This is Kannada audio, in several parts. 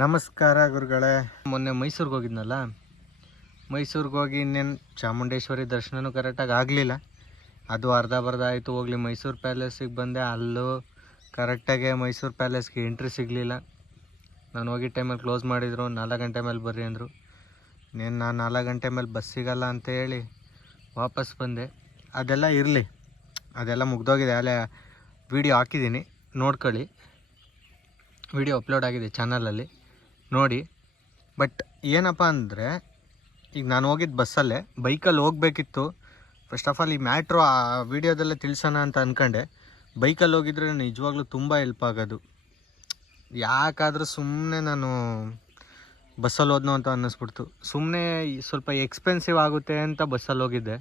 ನಮಸ್ಕಾರ ಗುರುಗಳೇ. ಮೊನ್ನೆ ಮೈಸೂರಿಗೆ ಹೋಗಿದ್ನಲ್ಲ? ಮೈಸೂರಿಗೆ ಹೋಗಿ ಇನ್ನೇನು ಚಾಮುಂಡೇಶ್ವರಿ ದರ್ಶನವೂ ಕರೆಕ್ಟಾಗಿ ಆಗಲಿಲ್ಲ. ಅದು ಅರ್ಧ ಬರ್ಧ ಆಯಿತು, ಹೋಗ್ಲಿ. ಮೈಸೂರು ಪ್ಯಾಲೇಸಿಗೆ ಬಂದೆ, ಅಲ್ಲೂ ಕರೆಕ್ಟಾಗಿ ಮೈಸೂರು ಪ್ಯಾಲೇಸ್ಗೆ ಎಂಟ್ರಿ ಸಿಗಲಿಲ್ಲ. ನಾನು ಹೋಗಿ ಟೈಮಲ್ಲಿ ಕ್ಲೋಸ್ ಮಾಡಿದರು, ನಾಲ್ಕು ಗಂಟೆ ಮೇಲೆ ಬರ್ರಿ ಅಂದರು. ನೀನು ನಾನು ನಾಲ್ಕು ಗಂಟೆ ಮೇಲೆ ಬಸ್ ಸಿಗಲ್ಲ ಅಂತ ಹೇಳಿ ವಾಪಸ್ ಬಂದೆ. ಅದೆಲ್ಲ ಇರಲಿ. ಅದೆಲ್ಲ ಮುಗ್ದೋಗಿದೆ. ಅಲ್ಲೇ ವಿಡಿಯೋ ಹಾಕಿದ್ದೀನಿ. ನೋಡ್ಕೊಳ್ಳಿ. ವಿಡಿಯೋ ಅಪ್ಲೋಡ್ ಆಗಿದೆ ಚಾನಲಲ್ಲಿ ನೋಡಿ. ಬಟ್ ಏನಪ್ಪ ಅಂದರೆ, ಈಗ ನಾನು ಹೋಗಿದ್ದು ಬಸ್ಸಲ್ಲೇ ಬೈಕಲ್ಲಿ ಹೋಗಬೇಕಿತ್ತು. ಫಸ್ಟ್ ಆಫ್ ಆಲ್ ಈ ಮ್ಯಾಟ್ರು ಆ ವಿಡಿಯೋದಲ್ಲೇ ತಿಳಿಸೋಣ ಅಂತ ಅಂದ್ಕೊಂಡೆ ಬೈಕಲ್ಲಿ ಹೋಗಿದ್ರೆ ನಿಜವಾಗ್ಲೂ ತುಂಬ ಹೆಲ್ಪ್ ಆಗೋದು. ಯಾಕಾದರೂ ಸುಮ್ಮನೆ ನಾನು ಬಸ್ಸಲ್ಲಿ ಹೋದ್ನೋ ಅಂತ ಅನ್ನಿಸ್ಬಿಡ್ತು. ಸುಮ್ಮನೆ ಸ್ವಲ್ಪ ಎಕ್ಸ್ಪೆನ್ಸಿವ್ ಆಗುತ್ತೆ ಅಂತ ಬಸ್ಸಲ್ಲಿ ಹೋಗಿದ್ದೆ.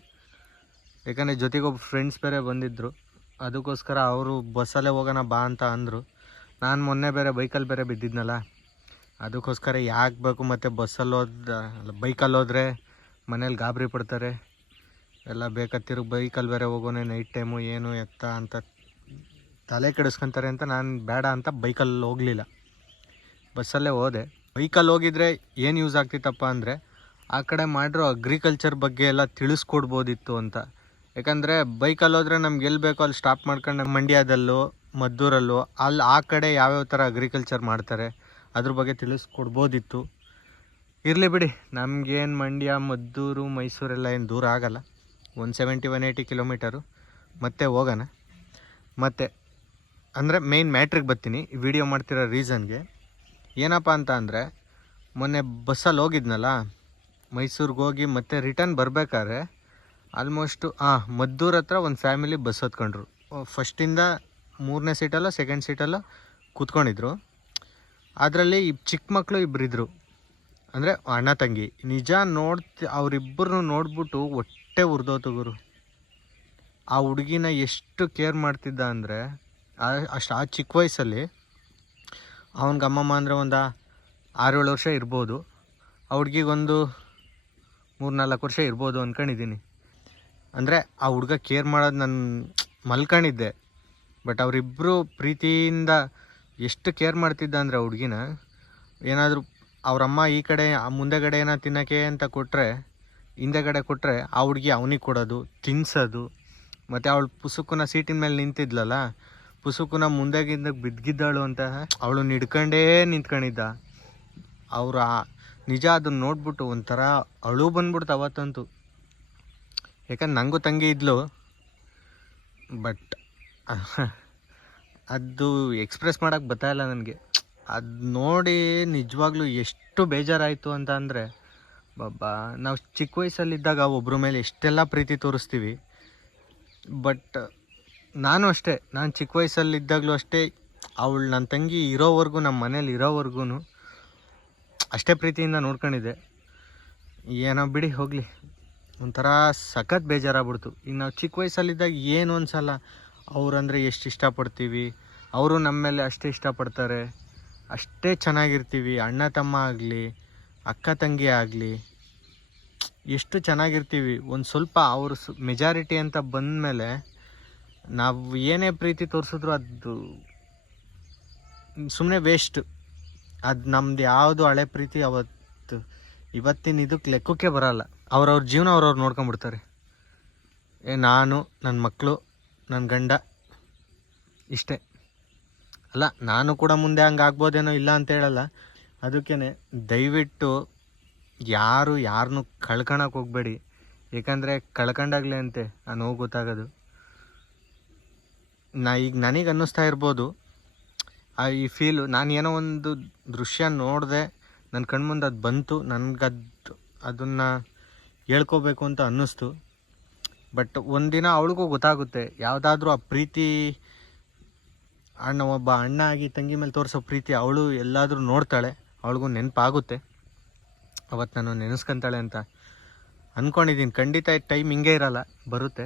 ಯಾಕಂದರೆ ಜೊತೆಗೊಬ್ಬ ಫ್ರೆಂಡ್ಸ್ ಬೇರೆ ಬಂದಿದ್ದರು ಅದಕ್ಕೋಸ್ಕರ ಅವರು ಬಸ್ಸಲ್ಲೇ ಹೋಗೋಣ ಬಾ ಅಂತ ಅಂದರು. ನಾನು ಮೊನ್ನೆ ಬೇರೆ ಬೈಕಲ್ಲಿ ಬೇರೆ ಬಿದ್ದಿದ್ನಲ್ಲ. ಅದಕ್ಕೋಸ್ಕರ ಯಾಕೆ ಬೇಕು ಮತ್ತು ಬಸ್ಸಲ್ಲಿ ಹೋದ ಬೈಕಲ್ಲಿ ಹೋದರೆ ಮನೇಲಿ ಗಾಬರಿ ಪಡ್ತಾರೆ. ಎಲ್ಲ ಬೇಕಾತಿರು ಬೈಕಲ್ಲಿ ಬೇರೆ ಹೋಗೋನೆ ನೈಟ್ ಟೈಮು ಏನು ಎತ್ತ ಅಂತ ತಲೆ ಕೆಡಿಸ್ಕೊತಾರೆ ಅಂತ ನಾನು ಬೇಡ ಅಂತ ಬೈಕಲ್ಲಿ ಹೋಗಲಿಲ್ಲ. ಬಸ್ಸಲ್ಲೇ ಹೋದೆ. ಬೈಕಲ್ಲಿ ಹೋಗಿದ್ರೆ ಏನು ಯೂಸ್ ಆಗ್ತಿತ್ತಪ್ಪ ಅಂದರೆ ಆ ಕಡೆ ಮಾಡಿರೋ ಅಗ್ರಿಕಲ್ಚರ್ ಬಗ್ಗೆ ಎಲ್ಲ ತಿಳಿಸ್ಕೊಡ್ಬೋದಿತ್ತು ಅಂತ. ಯಾಕಂದರೆ ಬೈಕಲ್ಲಿ ಹೋದರೆ ನಮ್ಗೆ ಎಲ್ಲಿ ಬೇಕೋ ಅಲ್ಲಿ ಸ್ಟಾಪ್ ಮಾಡ್ಕೊಂಡು ಮಂಡ್ಯದಲ್ಲೋ, ಮದ್ದೂರಲ್ಲೋ ಅಲ್ಲಿ ಆ ಕಡೆ ಯಾವ್ಯಾವ ಥರ ಅಗ್ರಿಕಲ್ಚರ್ ಮಾಡ್ತಾರೆ. ಅದ್ರ ಬಗ್ಗೆ ತಿಳಿಸ್ಕೊಡ್ಬೋದಿತ್ತು. ಇರಲಿ ಬಿಡಿ, ನಮಗೇನು ಮಂಡ್ಯ, ಮದ್ದೂರು, ಮೈಸೂರೆಲ್ಲ ಏನು ದೂರ ಆಗಲ್ಲ. One seventy one eighty kilometre ಮತ್ತೆ ಹೋಗೋಣ. ಮತ್ತು, ಅಂದರೆ ಮೇಯ್ನ್ ಮ್ಯಾಟ್ರಿಗೆ ಬರ್ತೀನಿ ವಿಡಿಯೋ ಮಾಡ್ತಿರೋ ರೀಸನ್ಗೆ ಏನಪ್ಪ ಅಂತ ಅಂದರೆ, ಮೊನ್ನೆ ಬಸ್ಸಲ್ಲಿ ಹೋಗಿದ್ನಲ್ಲ, ಮೈಸೂರಿಗೆ ಹೋಗಿ ಮತ್ತೆ ರಿಟರ್ನ್ ಬರಬೇಕಾದ್ರೆ ಆಲ್ಮೋಸ್ಟು ಹಾಂ ಮದ್ದೂರ್ ಹತ್ರ ಒಂದು ಫ್ಯಾಮಿಲಿ ಬಸ್ ಹತ್ಕೊಂಡ್ರು. ಫಸ್ಟಿಂದ ಮೂರನೇ ಸೀಟಲ್ಲ ಸೆಕೆಂಡ್ ಸೀಟಲ್ಲ ಕೂತ್ಕೊಂಡಿದ್ರು. ಅದರಲ್ಲಿ ಚಿಕ್ಕ ಮಕ್ಕಳು ಇಬ್ಬರಿದ್ರು ಅಂದರೆ ಅಣ್ಣ, ತಂಗಿ. ನಿಜ ನೋಡ್ತಿ ಅವರಿಬ್ಬರನ್ನು ನೋಡ್ಬಿಟ್ಟು ಹೊಟ್ಟೆ ಉರ್ದೋತು ಗುರು. ಆ ಹುಡುಗಿನ ಎಷ್ಟು ಕೇರ್ ಮಾಡ್ತಿದ್ದ ಅಂದರೆ ಅಷ್ಟು, ಆ ಚಿಕ್ಕ ವಯಸ್ಸಲ್ಲಿ ಅವನಿಗೆ ಅಮ್ಮಮ್ಮ ಅಂದರೆ ಒಂದು ಆರೇಳು ವರ್ಷ ಇರ್ಬೋದು. ಆ ಹುಡುಗಿಗೊಂದು ಮೂರು ನಾಲ್ಕು ವರ್ಷ ಇರ್ಬೋದು ಅಂದ್ಕೊಂಡಿದ್ದೀನಿ ಅಂದರೆ ಆ ಹುಡುಗ ಕೇರ್ ಮಾಡೋದು ನಾನು ಮಲ್ಕೊಂಡಿದ್ದೆ. ಬಟ್ ಅವರಿಬ್ಬರು ಪ್ರೀತಿಯಿಂದ ಎಷ್ಟು ಕೇರ್ ಮಾಡ್ತಿದ್ದ ಅಂದರೆ ಆ ಹುಡುಗಿನ? ಏನಾದರೂ ಅವರಮ್ಮ ಈ ಕಡೆ, ಆ ಮುಂದೆಗಡೆ ಏನೋ ತಿನ್ನೋಕ್ಕೆ ಅಂತ ಕೊಟ್ಟರೆ ಹಿಂದೆಗಡೆ ಕೊಟ್ಟರೆ ಆ ಹುಡುಗಿ ಅವನಿಗೆ ಕೊಡೋದು, ತಿನ್ಸೋದು. ಮತ್ತು ಅವಳು ಪುಸುಕುನ ಸೀಟಿನ ಮೇಲೆ ನಿಂತಿದ್ಲಲ್ಲ, ಪುಸುಕುನ ಮುಂದೆಗಿಂದ ಬಿದ್ದಿದ್ದಾಳು ಅಂತ ಅವಳು ನಿಡ್ಕೊಂಡೇ ನಿಂತ್ಕೊಂಡಿದ್ದ. ಅವರ ನಿಜ ಅದನ್ನ ನೋಡ್ಬಿಟ್ಟು ಒಂಥರ ಅಳು ಬಂದ್ಬಿಡ್ತು ಅವತ್ತಂತೂ. ಯಾಕಂದ್ರೆ ನನಗೂ ತಂಗಿ ಇದ್ಲು ಬಟ್ ಅದು ಎಕ್ಸ್ಪ್ರೆಸ್ ಮಾಡೋಕ್ಕೆ ಬರ್ತಾಯಿಲ್ಲ ನನಗೆ. ಅದು ನೋಡಿ ನಿಜವಾಗ್ಲೂ ಎಷ್ಟು ಬೇಜಾರಾಯಿತು ಅಂತ ಅಂದರೆ ಬಾಬಾ ನಾವು ಚಿಕ್ಕ ವಯಸ್ಸಲ್ಲಿದ್ದಾಗ ಒಬ್ಬರ ಮೇಲೆ ಎಷ್ಟೆಲ್ಲ ಪ್ರೀತಿ ತೋರಿಸ್ತೀವಿ. ಬಟ್ ನಾನು ಅಷ್ಟೇ, ನಾನು ಚಿಕ್ಕ ವಯಸ್ಸಲ್ಲಿದ್ದಾಗಲೂ ಅಷ್ಟೇ, ಅವಳು ನನ್ನ ತಂಗಿ ಇರೋವರೆಗೂ ನಮ್ಮ ಮನೇಲಿ ಇರೋವರೆಗೂ ಅಷ್ಟೇ ಪ್ರೀತಿಯಿಂದ ನೋಡ್ಕೊಂಡಿದ್ದೆ. ಏನೋ ಬಿಡಿ, ಹೋಗಲಿ. ಒಂಥರ ಸಖತ್ ಬೇಜಾರಾಗ್ಬಿಡ್ತು. ಈಗ ನಾವು ಚಿಕ್ಕ ವಯಸ್ಸಲ್ಲಿದ್ದಾಗ ಏನು ಅನ್ಸಲ್ಲ ಅವ್ರಂದರೆ ಎಷ್ಟು ಇಷ್ಟಪಡ್ತೀವಿ? ಅವರು ನಮ್ಮ ಮೇಲೆ ಅಷ್ಟೇ ಇಷ್ಟಪಡ್ತಾರೆ. ಅಷ್ಟೇ ಚೆನ್ನಾಗಿರ್ತೀವಿ. ಅಣ್ಣ, ತಮ್ಮ ಆಗಲಿ, ಅಕ್ಕ, ತಂಗಿ ಆಗಲಿ. ಎಷ್ಟು ಚೆನ್ನಾಗಿರ್ತೀವಿ. ಒಂದು ಸ್ವಲ್ಪ ಅವರು ಮೆಜಾರಿಟಿ ಅಂತ ಬಂದಮೇಲೆ ನಾವು ಏನೇ ಪ್ರೀತಿ ತೋರಿಸಿದ್ರು ಅದು ಸುಮ್ಮನೆ ವೇಸ್ಟ್ ಅದು ನಮ್ದು ಯಾವುದು ಹಳೆ ಪ್ರೀತಿ ಅವತ್ತು, ಇವತ್ತಿನ ಇದಕ್ಕೆ ಲೆಕ್ಕಕ್ಕೆ ಬರಲ್ಲ. ಅವ್ರವ್ರ ಜೀವನ ಅವ್ರವ್ರು ನೋಡ್ಕೊಂಬಿಡ್ತಾರೆ ಏ, ನಾನು ನನ್ನ ಮಕ್ಕಳು ನನ್ನ ಗಂಡ. ಇಷ್ಟೇ. ಅಲ್ಲ, ನಾನು ಕೂಡ ಮುಂದೆ ಹಂಗೆ ಆಗ್ಬೋದೇನೋ ಇಲ್ಲ ಅಂತ ಹೇಳಲ್ಲ. ಅದಕ್ಕೇ ದಯವಿಟ್ಟು ಯಾರು ಯಾರನ್ನೂ ಕಳ್ಕೊಳಕ್ಕೆ ಹೋಗಬೇಡಿ. ಏಕೆಂದರೆ ಕಳ್ಕೊಂಡಾಗ್ಲೇ ಅಂತೆ, ಆ ನೋವು ಗೊತ್ತಾಗೋದು. ನಾ ಈಗ ನನಗೆ ಅನ್ನಿಸ್ತಾ ಇರ್ಬೋದು. ಆ ಈ ಫೀಲು ನಾನು ಏನೋ ಒಂದು ದೃಶ್ಯ ನೋಡಿದೆ ನನ್ನ ಕಣ್ಮುಂದೆ ಅದು ಬಂತು, ನನಗದು ಅದನ್ನು ಹೇಳ್ಕೋಬೇಕು ಅಂತ ಅನ್ನಿಸ್ತು. ಬಟ್ ಒಂದಿನ ಅವಳಿಗೂ ಗೊತ್ತಾಗುತ್ತೆ. ಯಾವುದಾದ್ರೂ ಆ ಪ್ರೀತಿ ಅಣ್ಣ, ಒಬ್ಬ ಅಣ್ಣ ಆಗಿ ತಂಗಿ ಮೇಲೆ ತೋರಿಸೋ ಪ್ರೀತಿ ಅವಳು ಎಲ್ಲಾದರೂ ನೋಡ್ತಾಳೆ, ಅವಳಿಗೂ ನೆನಪಾಗುತ್ತೆ. ಅವತ್ತು ನಾನು ನೆನೆಸ್ಕೊಂತಾಳೆ ಅಂತ ಅಂದ್ಕೊಂಡಿದ್ದೀನಿ ಖಂಡಿತ ಟೈಮ್ ಹಿಂಗೆ ಇರಲ್ಲ, ಬರುತ್ತೆ.